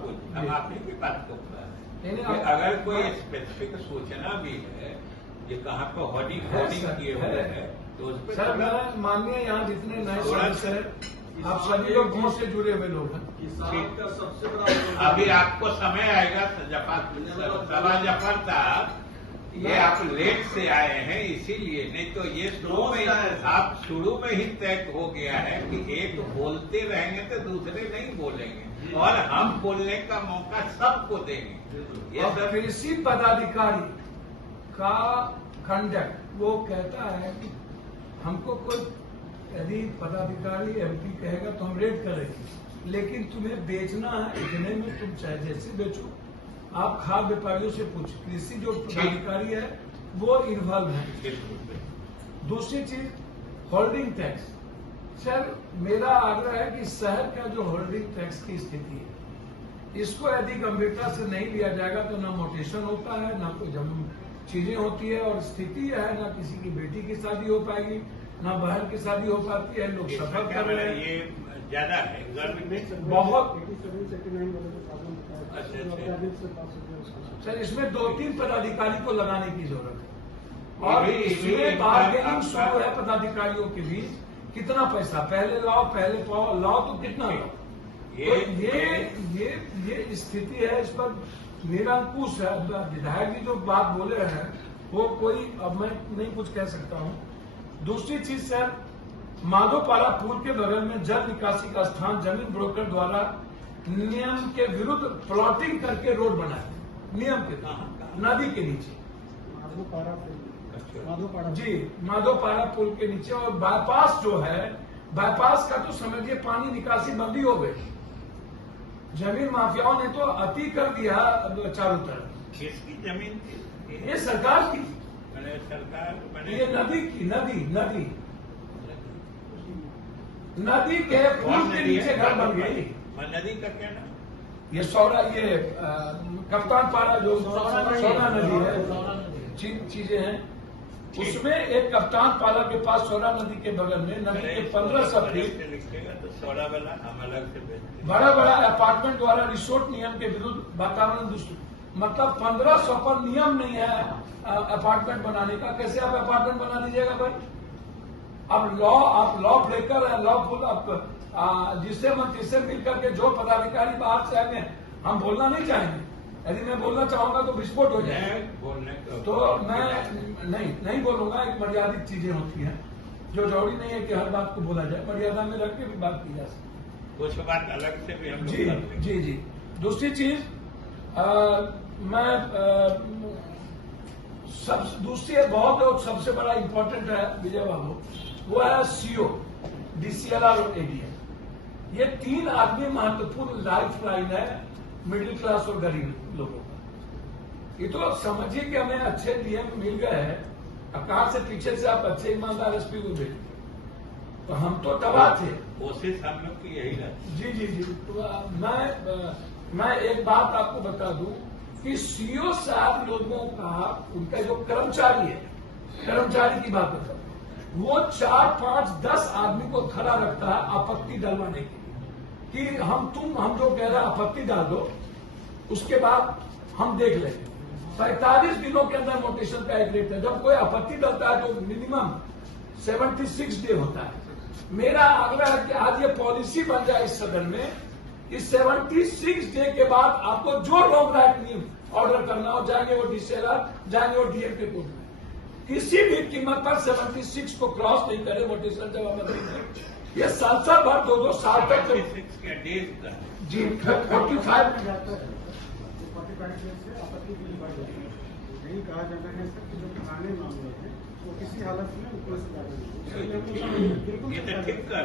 कुछ हम आपने की बात को अगर कोई स्पेसिफिक सूचना भी है ये कहाँ पर होर्डिंग किए हुए हैं तो उस पर सर माननीय यहाँ जितने नए सदस्य हैं आप सभी लोग गांव से जुड़े हुए लोग हैं। किसान का सबसे बड़ा अभी आपको समय आएगा सभा जफर साहब ये आप लेट से आए हैं इसीलिए, नहीं तो ये शुरू में आप शुरू में ही तय हो गया है कि एक बोलते रहेंगे तो दूसरे नहीं बोलेंगे और हम बोलने का मौका सबको देंगे। ये कृषि पदाधिकारी का कंडक्ट वो कहता है कि हमको कोई यदि पदाधिकारी एमपी कहेगा तो हम रेड करेंगे, लेकिन तुम्हें बेचना है इतने में तुम चाहे जैसे बेचो। आप खाद्य व्यापारियों से पूछो, कृषि जो पदाधिकारी है वो इन्वॉल्व है। दूसरी चीज होल्डिंग टैक्स। सर मेरा आग्रह है कि शहर का जो होल्डिंग टैक्स की स्थिति है इसको यदि गंभीरता से नहीं लिया जाएगा तो ना मोटेशन होता है, ना कोई चीजें होती है और स्थिति है ना किसी की बेटी की शादी हो पाएगी, ना बहन की शादी हो पाती है। लोग सफर कर रहे हैं, ये ज्यादा है बहुत। सर इसमें 2-3 पदाधिकारी को लगाने की जरूरत है और इसमें बार्गेनिंग शुरू है पदाधिकारियों के बीच। कितना पैसा पहले लाओ पहले पाओ, लाओ तो कितना लाओ। ये स्थिति है, इस पर निरंकुश है। विधायक जी जो बात बोले हैं वो कोई अब मैं नहीं कुछ कह सकता हूं। दूसरी चीज सर माधोपारा पुल के बगल में जल निकासी का स्थान जमीन ब्रोकर द्वारा नियम के विरुद्ध प्लॉटिंग करके रोड बना है, नियम के नदी के नीचे माधोपारा पुल के नीचे। और बाईपास जो है बाईपास का तो समझिए पानी निकासी बंदी हो गई। जमीन माफियाओं ने तो अति कर दिया चारों तरफ। किसकी जमीन थी? ये सरकार की, सरकार ये नदी की नदी के पुल के नीचे घर बन गई। नदी का क्या नाम? ये कप्तान पारा जो सोना नदी है, चीजें हैं उसमें एक कप्तान पारा के पास सोना नदी के बगल में नदी के 1500 फीट तो सोना वाला हम अलग से बड़ा अपार्टमेंट द्वारा रिसोर्ट नियम के विरुद्ध वातावरण दूषित। मतलब 1500 पर नियम नहीं है अपार्टमेंट बनाने का। कैसे आप अपार्टमेंट बना दीजिएगा भाई? अब आप लॉ ब्रेकर है, लॉफुल आप जिससे मन जिससे मिलकर के जो पदाधिकारी बाहर से आएंगे हम बोलना नहीं चाहेंगे। यदि मैं बोलना चाहूंगा तो विस्फोट हो जाएगा। तो मैं नहीं बोलूंगा। एक मर्यादित चीजें होती हैं जो जरूरी नहीं है कि हर बात को बोला जाए, मर्यादा में रख के भी बात की जा सकती है। कुछ बात अलग से भी हम जी। दूसरी चीज दूसरी बहुत सबसे बड़ा इम्पोर्टेंट है विजय बाबू, वो है सीओ डीसीएलआर और एडीएम। ये 3 आदमी महत्वपूर्ण लाइफ लाइन है मिडिल क्लास और गरीब लोगों का। ये तो समझिए कि हमें अच्छे डीएम मिल गए हैं, अकाल से पीछे से आप अच्छे ईमानदार एसपी को भेज, तो हम तो तबाह थे। कोशिश हम लोग की यही है। जी। तो मैं एक बात आपको बता दूं कि सीओ साहब लोगों का उनका जो कर्मचारी है, कर्मचारी की बात करता हूं, वो 4, 5, 10 आदमी को खड़ा रखता है आपत्ति डलवाने के लिए कि हम जो कह रहे हैं आपत्ति डाल दो, उसके बाद हम देख लेंगे। 45 दिनों के अंदर नोटिशन का एक रेट है। जब कोई आपत्ति डालता है तो मिनिमम 76 डे होता है। मेरा आग्रह है कि आज ये पॉलिसी बन जाए इस सदन में कि 76 डे के बाद आपको जो लॉन्ग राइट ऑर्डर करना हो, जाएंगे वो डीसीएलआर, जाएंगे वो डीएम के कोर्ट में, किसी भी कीमत पर 76 को क्रॉस नहीं करे नोटिशन जब हमें देंगे। ये साल भर 2-2 साल तक जी 45 में जाता है। नहीं कहा जाता है कि जो पुराने मामले हैं वो किसी हालत में ठीक कर